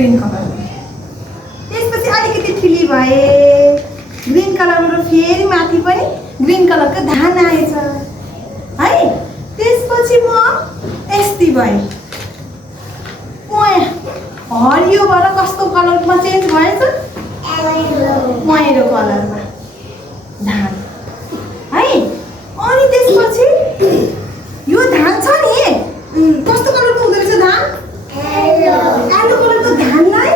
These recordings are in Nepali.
Green colour. त्यसपछि अलिकति ठुली भए ग्रीन कलरबाट फेरि माथि पनि ग्रीन कलरको धान आएछ है। त्यसपछि म यस्तै भएँ, हरियोबाट कस्तो कलरमा चेन्ज भएछ, महेरो कलरमा धान है। अनि त्यसपछि यो धान छ नि कस्तो कलरको हुँदो रहेछ धान, कालो कलरको धानलाई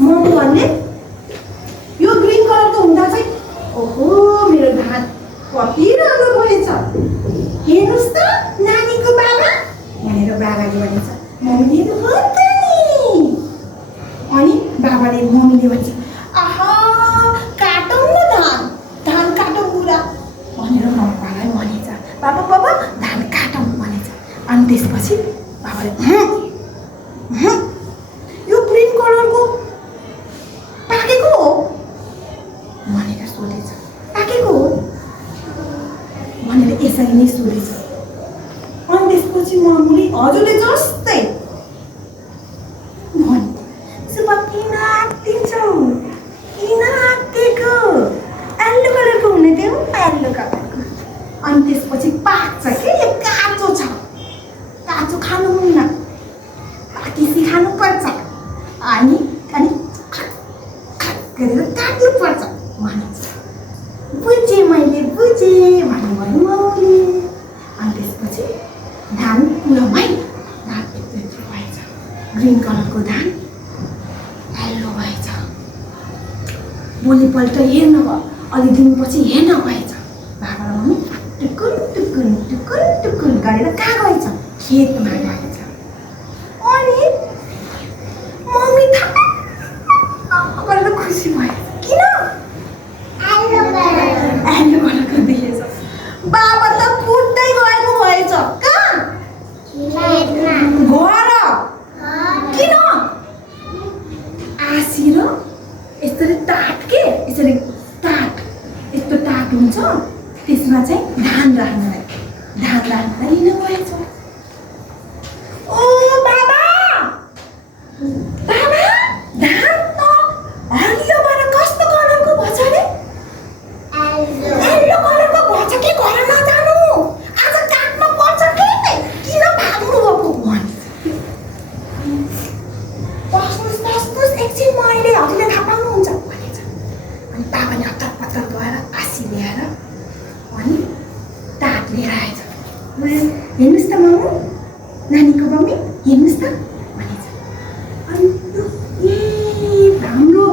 मम्मीहरूले यो ग्रीन कलरको हुँदा चाहिँ ओहो मेरो धान कति राम्रो भएछ, हेर्नुहोस् त नानीको बाबा भनेर बाबाले भन्छ। मम्मीले भन्छ नि, अनि बाबाले मम्मीले भन्छ आहा काटौँ न धान, धान काटौँ पुरा भनेर बाबालाई भनेछ। बाबा बाबा धान काटौँ भनेछ। अनि त्यसपछि बाबाले यो ग्रीन कलरको पाकेको हो भनेर सोधेछ। पाकेको हो भनेर यसरी नै सोधेछ। अनि त्यसपछि मम्मीले हजुरले जस्तै भन्यो, सुब्बा किन आँटिन्छौ, किन आँटेको, येल्लो कलरको हुने थियो, येल्लो कलरको। अनि त्यसपछि पाक्छ के, यो काँचो छ, काँचो खानु हुन्न, पाकेपछि खानुपर्छ, अनि अनि गरेर काट्नुपर्छ भनिन्छ। बुझेँ मैले, बुझेँ भन्नुभयो मम्मीले। अनि त्यसपछि धान पुरामै धान यत्रो भएछ, ग्रिन कलरको धान येल्लो भएछ। भोलिपल्ट हेर्नु भयो, अलि दिनपछि हेर्न भएछ। बाबा र मम्मी टुकुन टुकुन टुकुन टुकुन गरेर कहाँ गएछ, खेतमा गएछ। अनि मम्मी थाहा गरेर खुसी भएछ। किन येल्लो कलरको देखेछ। बाबा त कुद्दै गएको भएछ, कहाँ घर। किन आँसिएर यसरी टाट के, यसरी टाट, यस्तो टाट हुन्छ, त्यसमा चाहिँ धान राख्नलाई लिनु भएछ। ओ बाबा बाबा धान त हरियोबाट कस्तो कलरको भएछ अरे, येल्लो कलरको भएछ कि, घर नजानु आज काट्न पर्छ कि, किन भाग्नु भएको भन्छ। बस्नुहोस् एकछिन म अहिले हजुरले थाहा पाउनुहुन्छ भनेछ। अनि बाबाले हतार पत्तर गएर आँसी ल्याएर अनि टाट लिएर आएछ। हेर्नुहोस् त मामु, नानीको मम्मी हेर्नुहोस् त भनेछ। अनि ए हाम्रो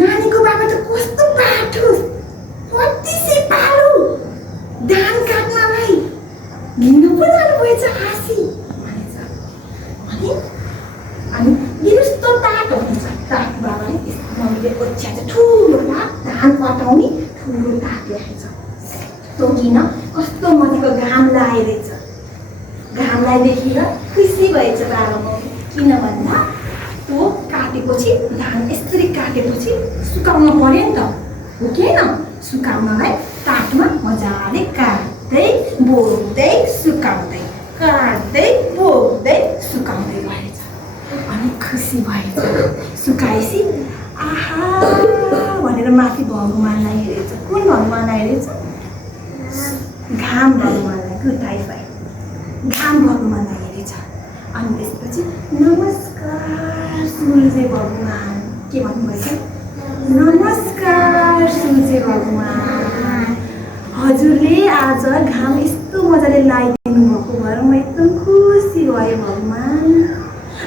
नानीको बाबा त कस्तो बाठो, कति सिपालु, धान काट्नलाई लिनु पो जानुभएछ आँसी भनेछ। अनि हेर्नुहोस् त टाट हुन्छ, टाट बाबाले मम्मीले ओछ्याएर ठुलो टाट, धान कटाउने ठुलो टाट ल्याएछ। त्यो किन कस्तो मजाको घाम लागेछ, घामलाई देखेर खुसी भएछ बाबा मम्मी। किन भन्दा त्यो काटेपछि धान यसरी काटेपछि सुकाउनु पर्यो नि त, हो कि होइन। सुकाउनलाई टाटमा मजाले काट्दै बोक्दै सुकाउँदै, काट्दै बोक्दै सुकाउँदै गएछ। अनि खुसी भएछ। सुकाएपछि आहा भनेर माथि भगवानलाई हेरेछ। कुन भगवानलाई हेरेछ, घाम भगवानलाई, गुड टाइफाई घाम भगवानलाई हेरेछ। अनि त्यसपछि नमस्कार सूर्य भगवान, के भन्नुभएछ, नमस्कार सूर्य भगवान, हजुरले आज घाम यस्तो मजाले लगाइदिनु भएको भएर म एकदम खुसी भएँ भगवान।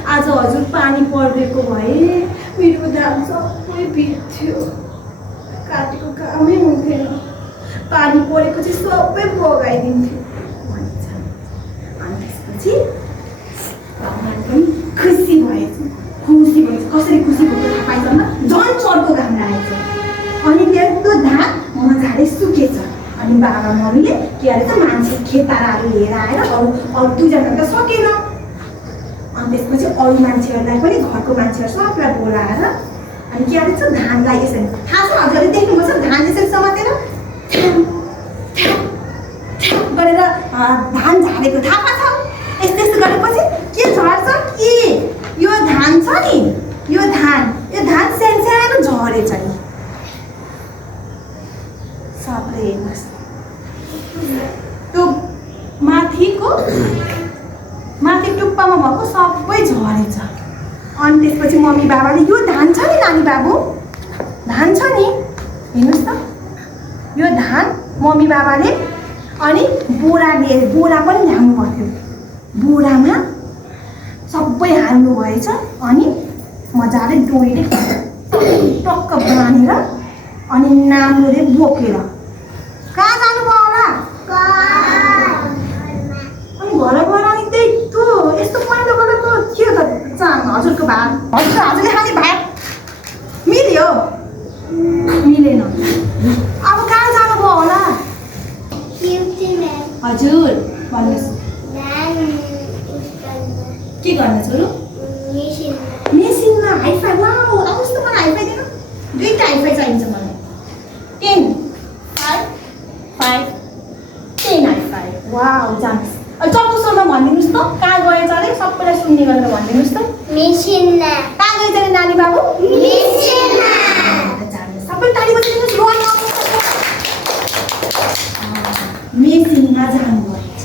आज हजुर पानी परेको भए मेरो धान सबै बित्थ्यो, काटेको कामै हुन्थेन, पानी परेको चाहिँ सबै बगाइदिन्थ्यो भन्छ। अनि त्यसपछि भगवान पनि खुसी भएछ। कसरी खुसी भएको थाहा पाइसम्म झन् चर्को घाम लागेछ। अनि त्यो धान मजाले सुकेछ। अनि बाबा मम्मीले के गरेछ, मान्छे खेताराहरू लिएर आएर अरू दुईजना त सकेन। अनि त्यसपछि अरू मान्छेहरूलाई पनि, घरको मान्छेहरू सबलाई बोलाएर अनि के गरेछ, धानलाई यसरी, थाहा छ हजुरले देख्नुपर्छ, धान यसरी समातेर गरेर धान झारेको थाहा छ। यस्तो गरेपछि के झर्छ कि यो धान छ अनि त्यसपछि मम्मी बाबाले यो धान छ नि नानी बाबु, धान छ नि, हेर्नुहोस् त यो धान मम्मी बाबाले अनि बोरा पनि ल्याउनु पर्थ्यो। बोरामा सबै हाल्नु भएछ अनि मजाले डोरीले टक्क बाँधेर अनि नाम्लोले बोकेर कहाँ जानुभयो होला? अनि घर अनि त्यही त्यो यस्तो पहिलो गरेको के हो त हजुरको भात, हजुरले खाने भात मिल्यो? मिलेन। अब कहाँ जानुभयो होला? हजुर भन्नुहोस् के गर्न छोरो? मेसिनमा हाइफाई। वाउ आउनुहोस् त मलाई हाइफाई दिनु, 2टा हाइफाई चाहिन्छ मलाई। 10 5 5 10 हाइफाई। वाउ जानुहोस्। चौथो स्वरमा भनिदिनुहोस् त कहाँ गएछ अरे, सबैलाई सुन्ने गरेर भनिदिनुहोस् त। मेसिनमा। कहाँ गएछ अरे नानी बाबु? मेसिनमा। जानुहोस् सबै ताली बजाइदिनुहोस्। मेसिनमा जानुभएछ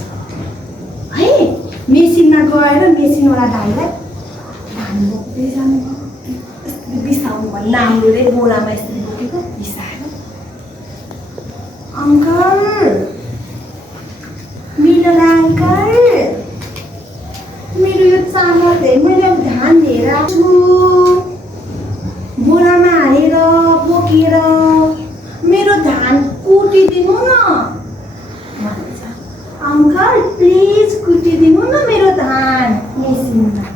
है। मेसिनमा गएर मेसिनवाला दाइलाई धान बोक्दै जानुभयो। बिसाउनु भयो नाम्लोले बोरामा यसरी बोकेको बिसाएर। अङ्कल मिलोला अङ्कल, मेरो यो चामल मैले धान लिएर आएको छु, बोरामा हालेर बोकेर मेरो धान कुटिदिनु न भन्छ। अङ्कल प्लिज कुटिदिनु न मेरो धान मेसिनमा।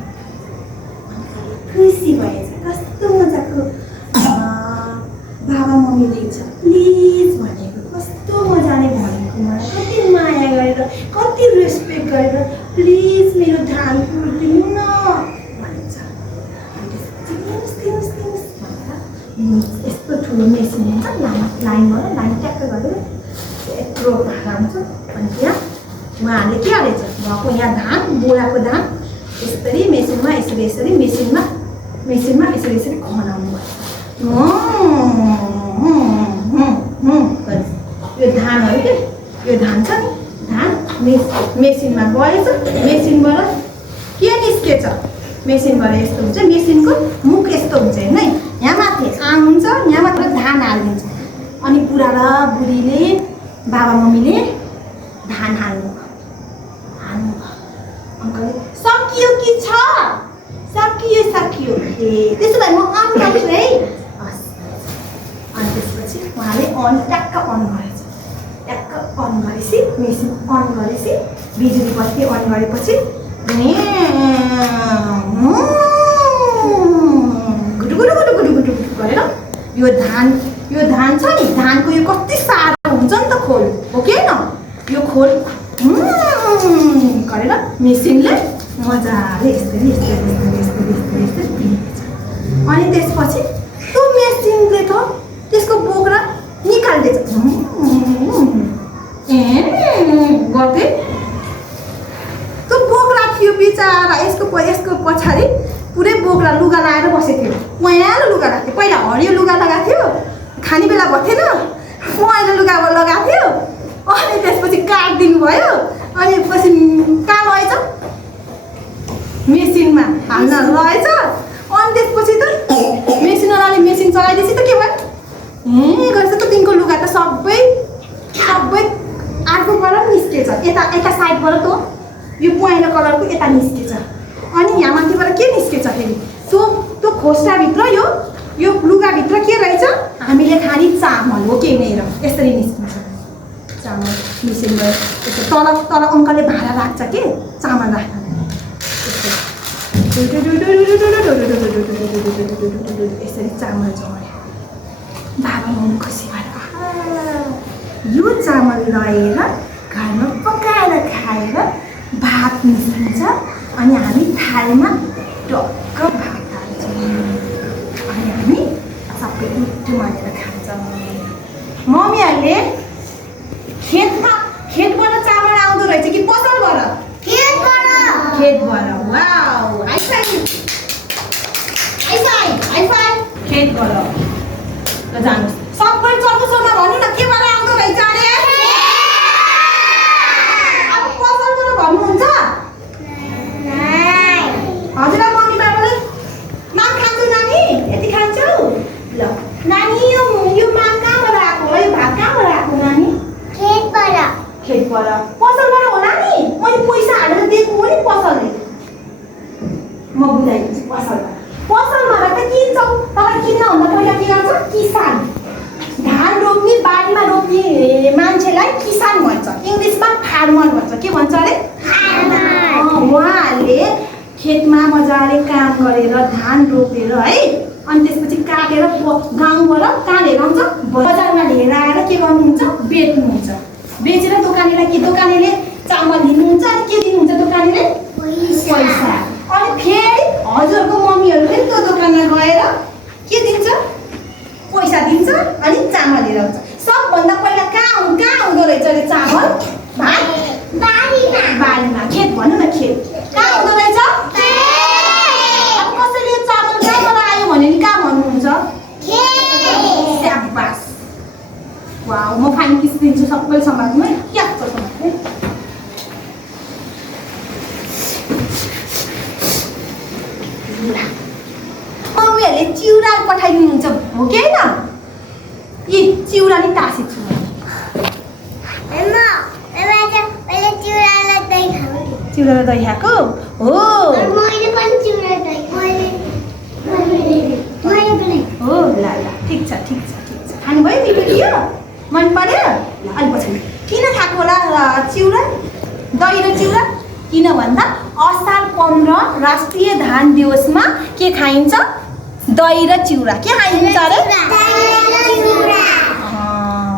खुसी भएछ, कस्तो मजाको बाबा मम्मीले छ प्लिज भनेको, कस्तो मजाले भनेको, मलाई कति माया गरेर कति रेस्पेक्ट गरेर प्लिज मेरो धान कुटिदिनु न भन्छ। यस्तो ठुलो मेसिन हुन्छ, लाइनबाट लाइन ट्याक्क गरेर यत्रो भाडा हुन्छ। अनि त्यहाँ उहाँहरूले के हालेछ भएको यहाँ धान, बोराको धान यसरी मेसिनमा यसरी यसरी मेसिनमा यसरी यसरी खनाउनु पर्छ। यो धानहरू के यो धान छ नि, धान मेसिनमा गएछ। मेसिनबाट के निस्केछ? मेसिनबाट यस्तो हुन्छ, मेसिनको मुख यस्तो हुन्छ हेर्नु है। यहाँ माथि आङ हुन्छ, यहाँ माथि धान हालिदिन्छ। अनि बुढा र बुढीले बाबा मम्मीले धान हाल्नु अङ्कलले सकियो कि छ? सकियो सकियो। ए त्यसो भए म अन गर्छु है। हस्। अनि त्यसपछि उहाँले ट्याक्क अन गरेछ। ट्याक्क अन गरेपछि मेसिन अन गरेपछि बिजुली बत्ती अन गरेपछि गुटु गुटु गुटु गुटु गुटु गरेर यो धान छ नि, धानको यो कति साह्रो हुन्छ नि त खोल, हो कि होइन? यो खोल गरेर मेसिनले मजाले यसरी यसरी पिनेछ। अनि त्यसपछि त्यो मेसिनले त त्यसको बोक्रा निकाल्दैछ गर्दै। त्यो बोक्रा थियो बिचरा, यसको पछाडि पुरै बोक्रा लुगा लगाएर बसेको थियो। पहेँलो लुगा लगाएको थियो, पहिला हरियो लुगा लगाएको थियो, खाने बेला भएको थिएन, पहेँलो लुगा लगाएको थियो। अनि त्यसपछि काटिदिनु भयो। अनि पछि कहाँ लगेछ? मेसिनमा हाल्न लगेछ। अनि त्यसपछि त मेसिनवालाले मेसिन चलाइदिएपछि त के भयो? गरेछ त तिनको लुगा त सबै अर्कोबाट निस्केछ। यता साइडबाट त यो पहेँलो कलरको यता निस्केछ। अनि यहाँ माथिबाट के निस्केछ फेरि? त्यो खोस्टाभित्र यो लुगाभित्र के रहेछ? हामीले खाने चामल हो कि नै र यसरी निस्किन्छ चामल मेसिनबाट। यस्तो तल अङ्कलले भाँडा राख्छ कि चामल राख्न, यसरी चामल झऱ्यो। बाबा मम्मी खुसी भएर यो चामल लगेर घरमा पकाएर खाएर भात निस्किन्छ। अनि हामी थालमा टक्क भात हाल्छौँ। अनि हामी सबै मिठो मानेर खान्छौँ। मम्मीहरूले खेतबाट चामल आउँदो रहेछ कि पसलबाट? खेतबाट। वाउ हाई फाइभ खेतबाट। ल जानुहोस् सबै चौथोमा भन्नु न केबाट आउँदो रहेछ अरे? अब पसलबाट भन्नुहुन्छ? हजुर मम्मी बाबाले म बुझाइदिन्छु पसलमा त किन्छौ तर किन्नभन्दा पहिला के गर्छ किसान धान रोप्ने बारीमा रोप्ने मान्छेलाई किसान भन्छ इङ्ग्लिसमा फार्मर भन्छ के भन्छ अरे उहाँहरूले खेतमा मजाले काम गरेर धान रोपेर है अनि त्यसपछि काटेर गाउँबाट कहाँ लिएर आउँछ बजारमा लिएर आएर के गर्नुहुन्छ बेच्नुहुन्छ बेचेर दोकानेले चामल दिनुहुन्छ अनि के दिनुहुन्छ दोकानेले पैसा अनि फेरि हजुरको मम्मीहरू पनि त्यो दोकानमा गएर के दिन्छ पैसा दिन्छ अनि चामल लिएर आउँछ सबभन्दा पहिला कहाँ हुँदो रहेछ अरे चामल बारीमा खेत भनौँ न खेत कहाँ हुँदो रहेछ अब कसैले चामल कहाँबाट आयो भने नि कहाँ भन्नुहुन्छ स्याबास वाउ म फाइन किस दिन्छु सबैले समात्नु है क्याप्च समात्नु मम्मीहरूले चिउरा पठाइदिनुहुन्छ हो कि होइन यी चिउरा नि टाँसेको छु चिउरा र दही खाएको हो हो ल ठिक छ खानुभयो मिठो थियो मन पर्यो ल अलि पछाडि किन खाएको होला चिउरा दही र चिउरा किन भन्दा असार 15 राष्ट्रिय धान दिवसमा के खाइन्छ दही र चिउरा के खाइन्छ अरे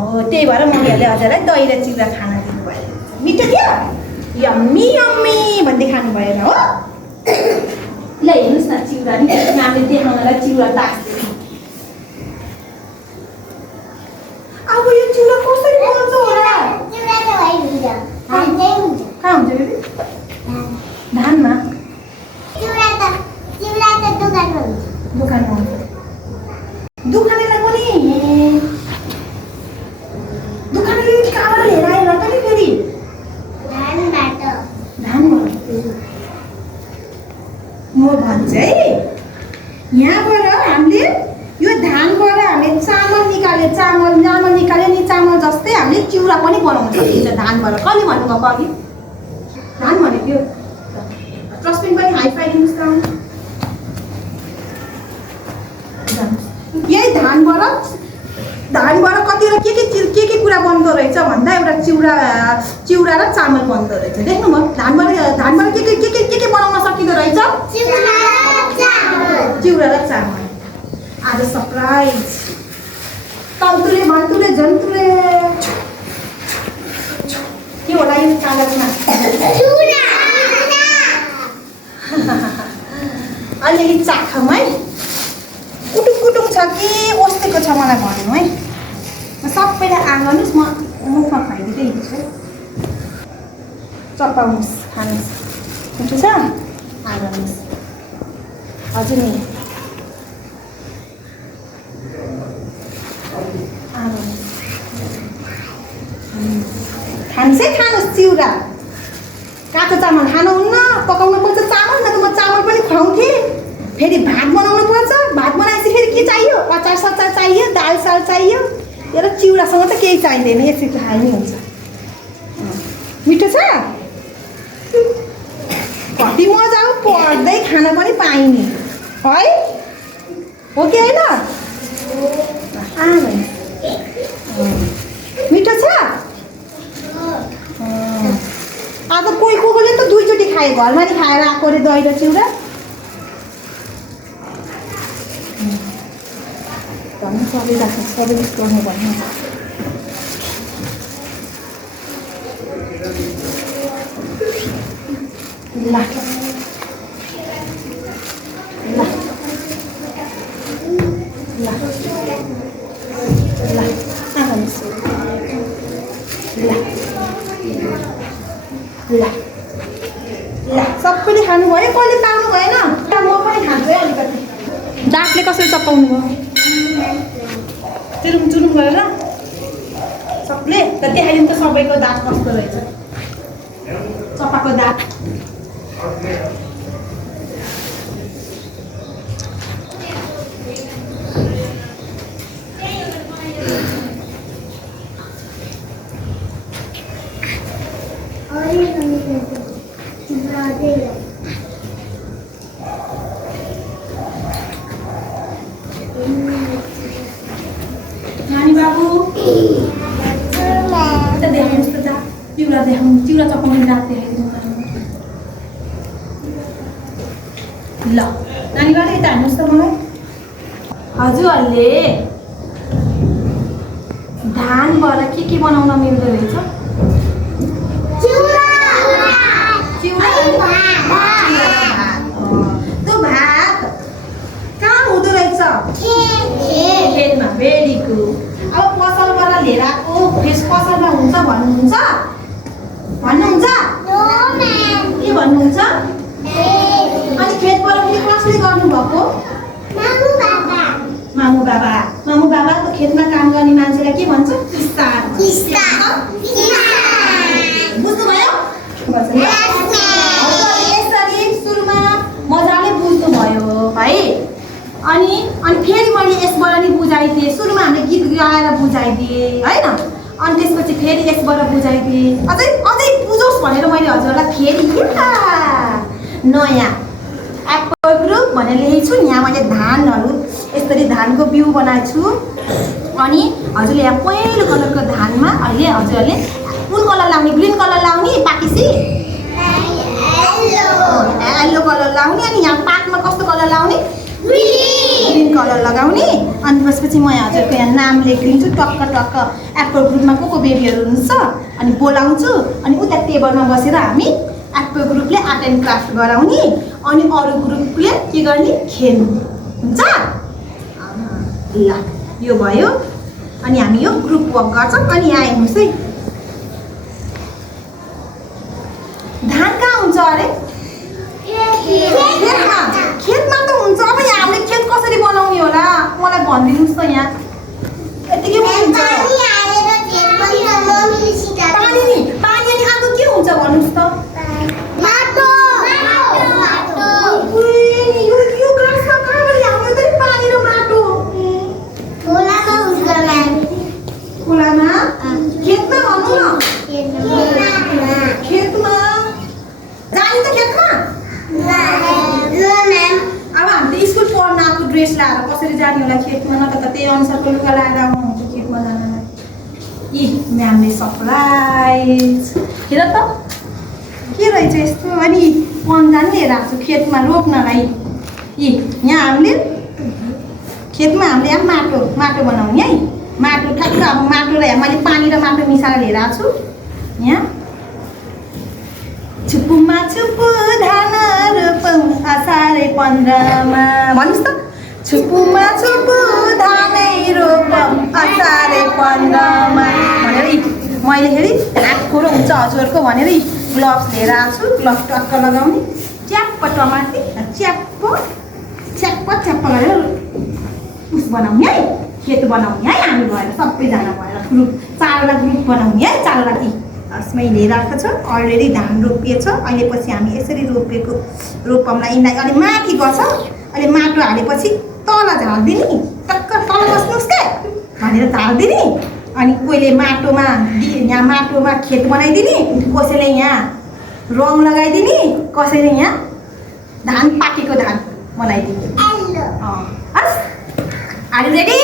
हो त्यही भएर मम्मीहरूले हजुरलाई दही र चिउरा खान दिनुभयो मिठो थियो यम्मी यम्मी भन्दै खानु भएन हो ल हेर्नुहोस् न चिउरा नि हामीले देखाउनलाई चिउरा टाँस्दै अब यो चिउरा कसरी बन्छ होला कहाँ हुन्छ बेबी धानमा दोकानमा हुन्छ दोकानेलाई पनि दोकानेले कहाँबाट लिएर आएर त नि फेरि धानबाट म भन्छ है यहाँबाट हामीले यो धानबाट हामीले चामल निकाल्यो नि चामल जस्तै हामीले चिउरा पनि बनाउन सकिन्छ धानबाट कहिले भन्नुभएको अघि धान भनेको थियो ट्रस्टिङ पनि हाई फाई दिनुहोस् त यही धानबाट कतिवटा के कुरा बन्दो रहेछ भन्दा एउटा चिउरा र चामल बन्दो रहेछ देख्नुभयो धानबाट के बनाउन सकिँदो रहेछ चिउरा र चामल आज सरप्राइज तन्तुले भन्तुले जन्तुले के होला यो कागजमा अलिअलि चाखौँ है कुटुङ छ कि ओस्तेको छ मलाई भन्नु है सबैलाई आँगनुहोस् म मुखमा खुवाइदिँदै हिँड्छु चपाउनुहोस् खानुहोस् मिठो छ आँगनुहोस् हजुर नि खानुहोस् चिउरा काँचो चामल खानुहुन्न पकाउनु पर्छ चामल न त म चामल पनि खुवाउँथेँ फेरि भात बनाउनु पर्छ भात बनाएपछि फेरि के चाहियो अचार सचार चाहियो दाल साल चाहियो र चिउरासँग त केही चाहिँदैन यसरी खाए नि हुन्छ मिठो छ कति मजा हो पढ्दै खान पनि पाइने है हो कि होइन मिठो छ अब कोहीले त दुईचोटि खायो घरमा नि खाएर आएको अरे दही र चिउरा भन्नु सबैले गर्नु भन्नु ल सबैले खानुभयो कसले पाउनु भएन म पनि खान्छु है अलिकति दाँतले कसरी चपाउनु भयो चुरुम गरेर सबले त देखाइदिनु त सबैको दाँत कस्तो रहेछ चपाको दाँत चिउरा देखाउनु, चिउरा चपाउने रात देखाइदिनु न। ल नानीबाट यता हान्नुहोस् त मलाई। हजुरहरूले धानबाट के बनाउन मिल्दो रहेछ? चिउरा। त्यो भात कहाँ हुँदो रहेछ? खेतमा। Very good. अब पसलबाट लिएर आएको फ्रेस पसलमा हुन्छ भन्नुहुन्छ? भन्नुहुन्छ? के भन्नुहुन्छ? अनि खेतबाट पनि कसले गर्नुभएको? मामु बाबा। मामु बाबा त खेतमा काम गर्ने मान्छेलाई के भन्छ? किसान। बुझ्नुभयो? यसरी सुरुमा मजाले बुझ्नुभयो है। अनि फेरि मैले यसबाट नि बुझाइदिएँ। सुरुमा हामीले गीत गाएर बुझाइदिएँ होइन, अनि त्यसपछि फेरि यसबाट बुझाइदिएँ। अझै बुझोस् भनेर मैले हजुरहरूलाई फेरि नयाँ एप्पल ग्रुप भनेर लेखेको छु। यहाँ मैले धानहरू यसरी धानको बिउ बनाएको छु। अनि हजुरले यहाँ पहेँलो कलरको धानमा अहिले हजुरहरूले कुन कलर लाउने? ग्रिन कलर लाउने पाकेपछि? येल्लो कलर लाउने। अनि यहाँ पातमा कस्तो कलर लाउने? ग्रिन कलर लगाउने। अनि त्यसपछि म हजुरको यहाँ नाम लेखिदिन्छु टक्क टक्क। एप्पल ग्रुपमा को बेबीहरू हुनुहुन्छ अनि बोलाउँछु। अनि उता टेबलमा बसेर हामी एप्पल ग्रुपले आर्ट एन्ड क्राफ्ट गराउने, अनि अरू ग्रुपले के गर्ने? खेल्नु। हुन्छ? ल यो भयो। अनि हामी यो ग्रुप वर्क गर्छौँ। अनि यहाँ हेर्नुहोस् है, धान कहाँ हुन्छ अरे? खेतमा त हुन्छ। अब यहाँ हामीले खेत कसरी बनाउने होला मलाई भनिदिनुहोस् त। यहाँ यतिकै हुन्छ? पानी अनि अर्को के हुन्छ भन्नुहोस् त? यो गाछमा कहाँबाट ल्याउने त पानी र माटो? खोलामा? खेतमा भन्नु न। खेतमा जाने त खेतमा? अब हामी त स्कुल पढ्न आएको ड्रेस लाएर कसरी जाने होला खेतमा? न त त्यही अनुसारको लुगा लाएर आउनुहुन्छ खेतमा जानलाई। यी म्यामले सरप्राइज हेर त के रहेछ यस्तो। अनि पन्जान लिएर आएको छु खेतमा रोप्नलाई। यी यहाँ हामीले खेतमा हामीले यहाँ माटो बनाउने है। माटो ठ्याक्क अब माटो र मैले पानी र माटो मिसाएर लिएर आएको छु। यहाँ छुपुमा छुपु धान रोपौँ असारे 15मा भन्नुहोस् त। छुपुमा छुपु धानै रोपौँ असारे 15मा भनेर मैले फेरि हातखोरो हुन्छ हजुरहरूको भनेर ग्लोभ्स लिएर आएको छु। ग्लोभ्स टक्क लगाउने, च्याप्प टमाटी च्याप्प गरेर उस बनाउने है, खेत बनाउने है। हामी भएर सबैजना भएर ग्रुप 4वटा ग्रुप बनाउने है। 4वटा हस्मै लिएर आएको छ। अलरेडी धान रोपिएछ। अहिले पछि हामी यसरी रोपमलाई यिनलाई अलि माथि गर्छ। अहिले माटो हालेपछि तल झारिदिने, टक्क तल बस्नुहोस् के भनेर झारिदिने। अनि कोहीले माटोमा यहाँ माटोमा खेत बनाइदिने, कसैले यहाँ रङ लगाइदिने, कसैले यहाँ धान पाकेको धान बनाइदिने। हस्, आर यु रेडी?